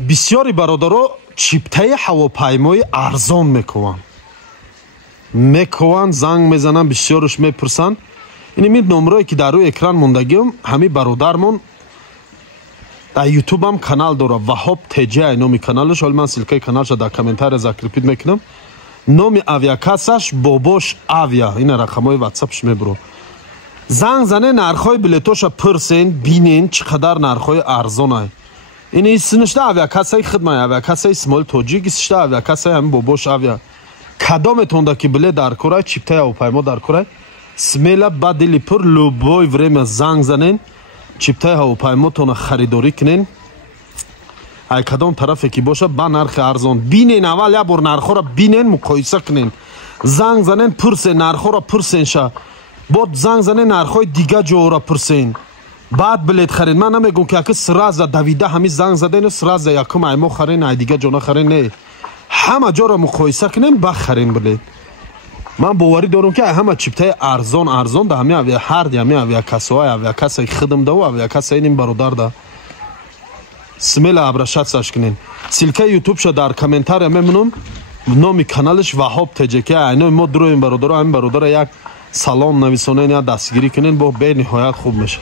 بسیاری برادرها چیپتای هواپیمای ارزان میکنن زنگ میزنن بسیارش میپرسن این مید نمره‌ای که در روی اکران موندگیم همین برادرمون در یوتیوب هم کانال داره وهاب تجی نامی کانالش حالا من سلکه کانالش در کامنتار ذکر میکنم نام авиакассаш باباش авиа این رقمای واتساپش میبرو زنگ زنه نرخای بلیتوش پرسین بینین چقدر نرخای ارزانه این اسمش авиакассаи خدمت авиакассаи اسماعیل توجیک است авиакассаи همین باباش авиа کدامتون دا که بلیت در کره چیپتای هواپیما در کره سمیلا بدلی پر لوبوی время زنگ زنین چیپتای هواپیماتون خریداری کنین ای کدام طرفی که باشه با نرخ ارزان بینین اول یا بار نرخ را بینین مقایسه کنین زنگ زنین پرسین نرخ را پرسین شه بعد زنگ زنین نرخ دیگه جو را پرسین بعد بلیت خرید من نمیگم که سراز دویده همین زنگ زدین سراز یکم ایمو خرین ای دیگه جو نخرین نه همه جا را مقایسه کنین بخرین بلیت من باوری دارم که همه چیپتای ارزان ده همه هر دی همه авиакассаи خدم ده و авиакассаи این برادر ده سمیل ابرشات ساش کنین سلکه یوتیوب شو در کامنتار میمونم نامی کانالش وهاب تجی که اینا ما درو این برادر یک سلام نویسونین یا دستگیری کنین با به نهایت خوب میشه